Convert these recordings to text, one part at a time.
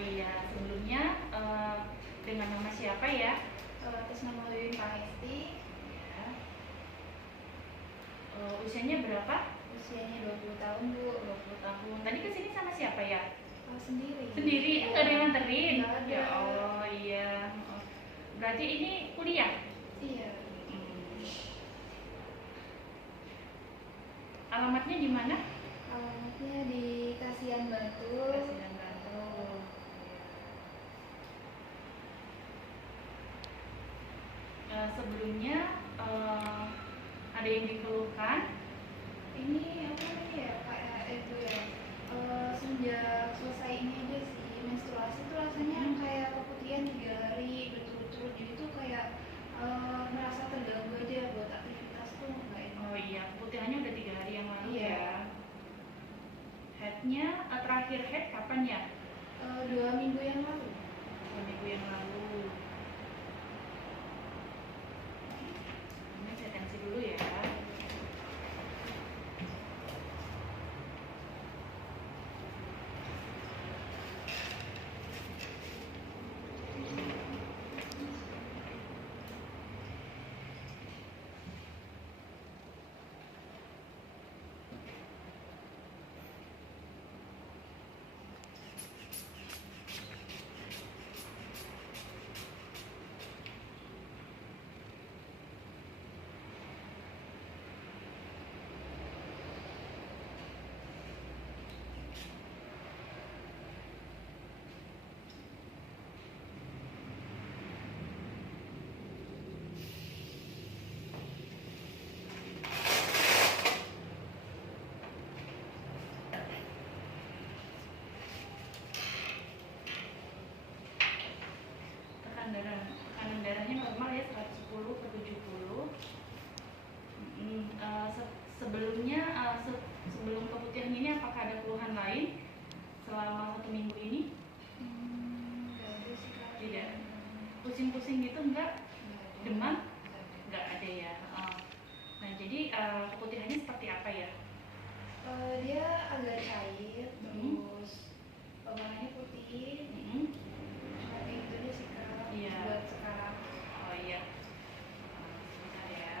iya, sebelumnya dengan nama siapa ya? Atas nama Wiwin Pangesti. Ya. Usianya berapa? Usianya 20 tahun, Bu. 20 tahun. Tadi kesini sama siapa ya? Sendiri. Sendiri? Nggak ada yang nganterin? Nggak ada. Ya Allah, iya. Berarti ini kuliah? Iya. Alamatnya di mana? Alamatnya di Kasihan Batu. Kasihan Batu. Sebelumnya ada yang dikeluhkan? Ini apa nih ya, kayak itu ya. Semenjak selesai ini aja sih menstruasi tuh rasanya kayak keputihan 3 hari berturut-turut, jadi tuh kayak merasa terganggu aja buat aktivitas tuh nggak enak. Oh iya, keputihannya udah 3 hari yang lalu Iya. ya. Headnya terakhir head kapan ya? 2 minggu yang lalu. 2 minggu yang lalu. Ini saya tensi dulu ya. Tekanan darahnya normal ya, 110/70. Sebelumnya sebelum keputihan ini apakah ada keluhan lain selama 1 minggu ini? Nggak ada sih, Kak. Tidak. Pusing-pusing gitu enggak? Demam? Enggak ada ya. Nah, jadi keputihannya seperti apa ya? Dia agak cair, terus warnanya putih. Kayak gitu aja sih, Kak. Iya. Buat sekarang. Oh iya. Sebentar ya.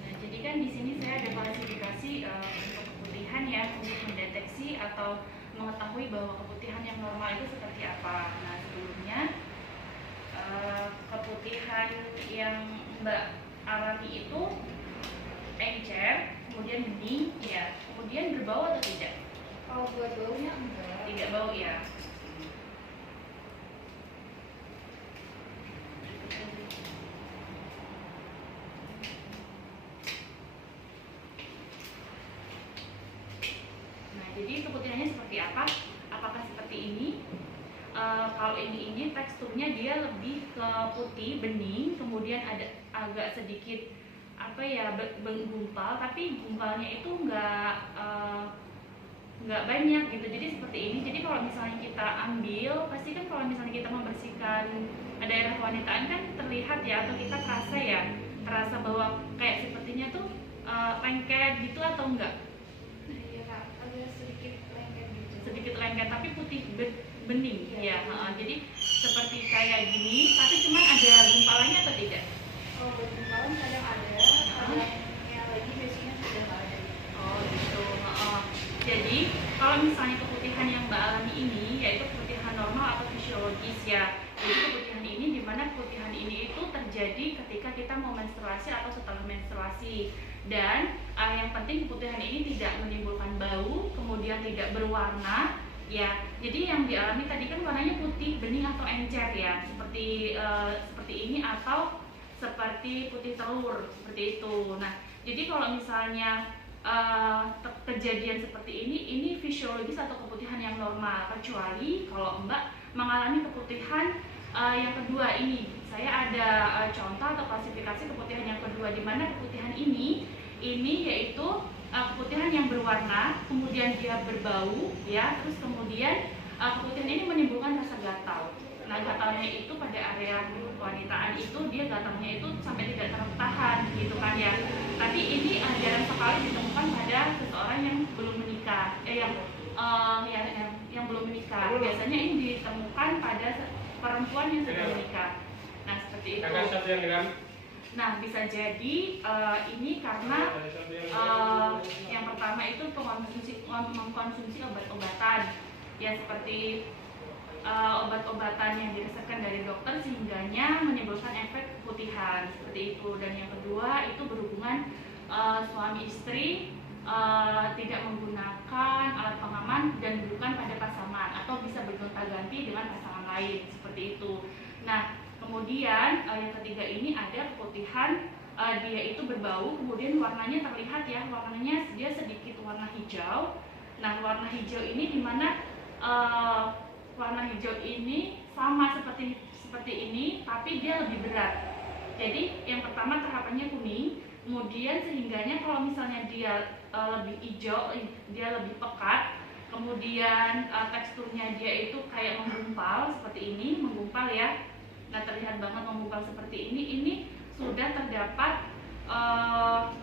Nah, jadi kan di sini saya ada klasifikasi untuk keputihan ya, untuk mendeteksi atau mengetahui bahwa keputihan yang normal itu seperti apa. Nah, sebelumnya keputihan yang Mbak alami itu encer, kemudian bening, ya, kemudian berbau atau tidak? Kalau buat baunya enggak. Tidak bau ya. Nah, jadi keputihannya seperti apa? Apakah seperti ini? Kalau ini teksturnya dia lebih ke putih bening, kemudian ada agak sedikit apa ya, menggumpal, tapi gumpalnya itu nggak banyak gitu. Jadi seperti ini. Jadi kalau misalnya kita ambil, pasti kan kalau misalnya kita membersihkan daerah kewanitaan kan terlihat ya, atau kita terasa ya, terasa bahwa kayak sepertinya tuh lengket gitu atau enggak? Iya, Kak. Agak sedikit lengket gitu. Sedikit lengket tapi putih bening Iya. ya. Jadi seperti kayak gini, tapi cuman ada gumpalannya atau tidak? Kalau buat gumpalan kadang ada, kadangnya lagi biasanya sudah nggak ada. Oh gitu. Jadi kalau misalnya keputihan yang Mbak alami ini yaitu keputihan normal atau fisiologis ya. Jadi keputihan ini dimana keputihan ini itu terjadi ketika kita mau menstruasi atau setelah menstruasi. Dan yang penting keputihan ini tidak menimbulkan bau, kemudian tidak berwarna ya. Jadi yang dialami tadi kan warnanya putih bening atau encer ya, seperti ini atau seperti putih telur seperti itu. Nah, jadi kalau misalnya kejadian seperti ini fisiologis atau keputihan yang normal, kecuali kalau Mbak mengalami keputihan yang kedua ini. Saya ada contoh atau klasifikasi keputihan yang kedua, di mana keputihan ini yaitu keputihan yang berwarna, kemudian dia berbau ya, terus kemudian keputihan ini menimbulkan rasa gatal. Nah, gatalnya gatalnya itu pada area kewanitaan itu dia gatalnya itu sampai tidak tertahan gitu kan ya. Tapi ini jarang sekali ditemukan pada seseorang yang belum menikah, yang belum menikah. Biasanya ini ditemukan pada perempuan yang sudah menikah. Nah seperti itu. Nah bisa jadi ini karena yang pertama itu mengkonsumsi obat-obatan ya, seperti obat-obatan yang diresepkan dari dokter sehingganya menimbulkan efek keputihan seperti itu. Dan yang kedua itu berhubungan suami istri tidak menggunakan alat pengaman dan bukan pada pasangan atau bisa bergonta-ganti dengan pasangan lain seperti itu. Nah kemudian yang ketiga ini ada keputihan, dia itu berbau, kemudian warnanya terlihat ya, warnanya dia sedikit warna hijau. Nah warna hijau ini dimana warna hijau ini sama seperti ini, tapi dia lebih berat. Jadi yang pertama terhapannya kuning, kemudian sehingganya kalau misalnya dia lebih hijau, dia lebih pekat, kemudian teksturnya dia itu kayak menggumpal seperti ini, menggumpal ya. Nah terlihat banget menggumpal seperti ini sudah terdapat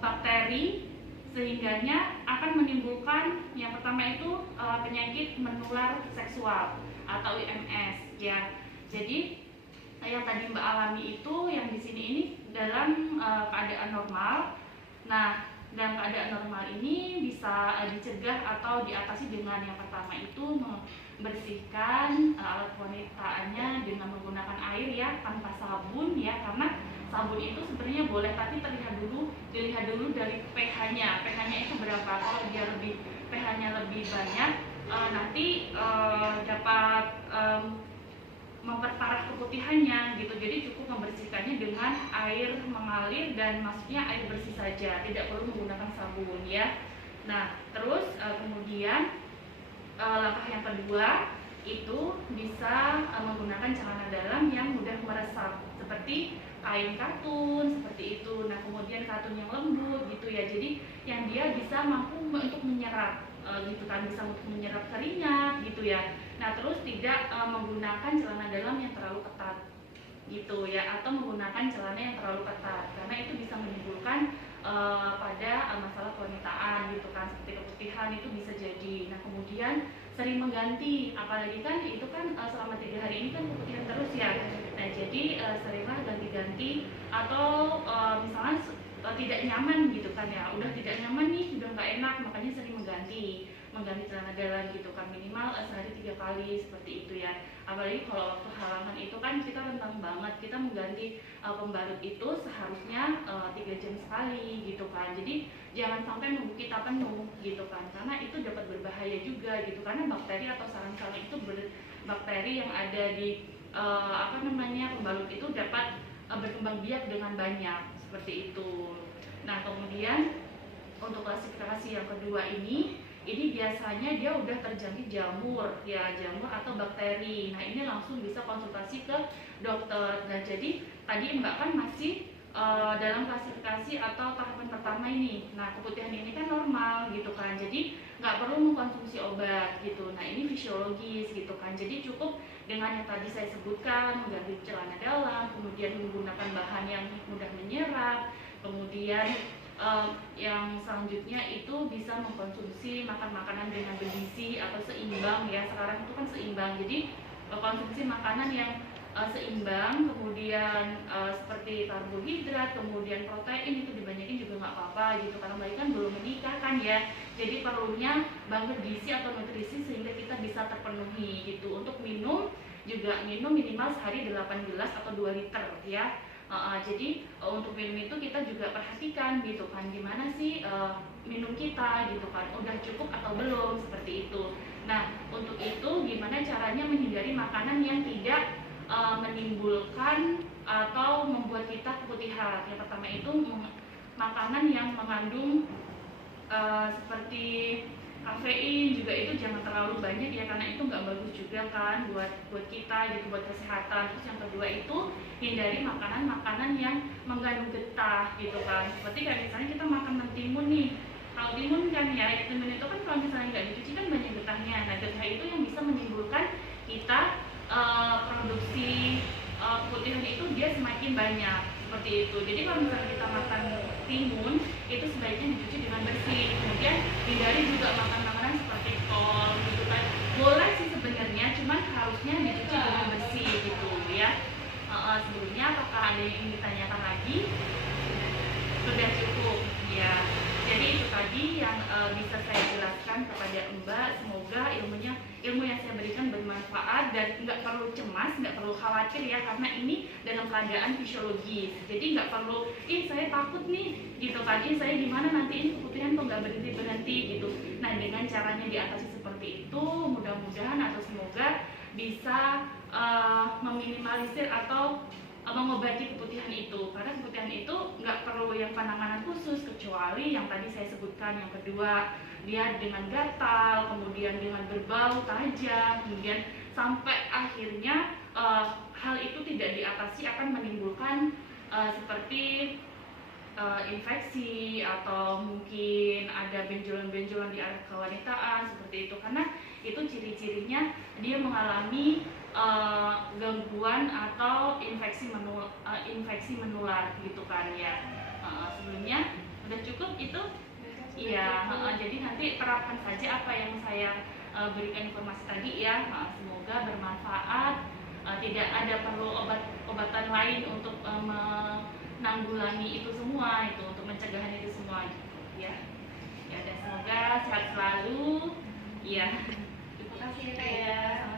bakteri sehingganya akan menimbulkan yang pertama itu penyakit menular seksual atau IMS ya. Jadi yang tadi Mbak alami itu yang di sini ini dalam keadaan normal. Nah dalam keadaan normal ini bisa dicegah atau diatasi dengan yang pertama itu membersihkan alat wanitaannya dengan menggunakan air ya, tanpa sabun ya, karena sabun itu sebenarnya boleh tapi dilihat dulu dari pH-nya. pH-nya itu berapa. Kalau dia pH-nya lebih banyak nanti dapat memperparah keputihannya gitu. Jadi cukup membersihkannya dengan air mengalir dan maksudnya air bersih saja, tidak perlu menggunakan sabun ya. Nah terus kemudian langkah yang kedua itu bisa menggunakan celana dalam yang mudah meresap seperti kain katun seperti itu. Nah kemudian katun yang lembut gitu ya, jadi yang dia bisa mampu untuk menyerap gitu kan, bisa untuk menyerap keringat gitu ya. Nah terus tidak menggunakan celana dalam yang terlalu ketat gitu ya, atau menggunakan celana yang terlalu ketat karena itu bisa menimbulkan pada masalah kewanitaan gitu kan, seperti keputihan itu bisa jadi. Nah kemudian sering mengganti, apalagi kan itu kan selama 3 hari ini kan keputihan terus ya. Nah jadi seringlah ganti-ganti atau misalnya tidak nyaman gitu kan ya, udah tidak nyaman nih, udah nggak enak, makanya sering mengganti celana dalam gitu kan, minimal sehari 3 kali seperti itu ya. Apalagi kalau waktu halangan itu kan kita rentang banget, kita mengganti pembalut itu seharusnya 3 jam sekali gitu kan. Jadi jangan sampai nunggu kita penuh gitu kan, karena itu dapat berbahaya juga gitu, karena bakteri atau sarang-sarang itu bakteri yang ada di pembalut itu dapat berkembang biak dengan banyak seperti itu. Nah kemudian untuk klasifikasi yang kedua ini biasanya dia udah terjangkit jamur ya, jamur atau bakteri. Nah ini langsung bisa konsultasi ke dokter. Nah jadi tadi Mbak kan masih dalam klasifikasi atau tahapan pertama ini. Nah keputihan ini kan normal gitu kan, jadi nggak perlu mengkonsumsi obat gitu. Nah ini fisiologis gitu kan, jadi cukup dengan yang tadi saya sebutkan, mengganti celana dalam, kemudian menggunakan bahan yang mudah menyerap, kemudian yang selanjutnya itu bisa mengkonsumsi makan makanan dengan bergizi atau seimbang ya, sekarang itu kan seimbang, jadi konsumsi makanan yang seimbang, kemudian seperti karbohidrat, kemudian protein itu dibanyakin juga nggak apa-apa gitu, karena mereka kan belum menikah kan ya, jadi perlunya banget gizi atau nutrisi sehingga kita bisa terpenuhi gitu. Untuk minum juga minum minimal sehari 8 gelas atau 2 liter ya. Jadi untuk minum itu kita juga perhatikan gitu kan, gimana sih minum kita gitu kan, udah cukup atau belum seperti itu. Nah untuk itu gimana caranya menghindari makanan yang tidak menimbulkan atau membuat kita keputihan. Yang pertama itu makanan yang mengandung seperti kafein juga itu jangan terlalu banyak ya, karena itu nggak bagus juga kan buat kita gitu, buat kesehatan. Terus yang kedua itu hindari makanan-makanan yang mengandung getah gitu kan, seperti kayak misalnya kita makan mentimun nih. Kalau timun kan ya, timun itu kan kalau misalnya nggak dicuci kan banyak getahnya. Nah getah itu yang bisa menimbulkan kita produksi makin banyak seperti itu. Jadi kalau misalnya kita makan timun itu sebaiknya dicuci dengan bersih. Kemudian hindari juga makan makanan seperti kol gitu kan. Boleh sih sebenarnya, cuman harusnya dicuci dengan bersih gitu ya. Sebelumnya apakah ada yang ingin ditanyakan lagi? Sudah cukup ya. Jadi itu tadi yang bisa saya jelaskan kepada Mbak. Semoga ilmu yang saya berikan bermanfaat dan nggak perlu cemas, nggak perlu khawatir ya, karena ini dalam keadaan fisiologis. Jadi nggak perlu, saya takut nih gitu kan, saya gimana nanti ini keputihan kok nggak berhenti gitu. Nah, dengan caranya diatasi seperti itu, mudah-mudahan atau semoga bisa meminimalisir atau mengobati keputihan itu. Karena keputihan itu nggak perlu yang penanganan khusus, kecuali yang tadi saya sebutkan. Yang kedua, dia dengan gatal, kemudian dengan berbau tajam, kemudian sampai akhirnya hal itu tidak diatasi akan menimbulkan seperti infeksi atau mungkin ada benjolan-benjolan di area kewanitaan seperti itu. Karena itu ciri-cirinya dia mengalami gangguan atau infeksi menular gitu kan ya. Sebelumnya udah cukup itu. Iya, jadi nanti terapkan saja apa yang saya berikan informasi tadi ya. Semoga bermanfaat. Tidak ada perlu obatan lain untuk menanggulangi itu semua, itu untuk mencegah itu semua gitu ya. Ya, dan semoga sehat selalu. Iya. Terima kasih ya Kak Iya. ya.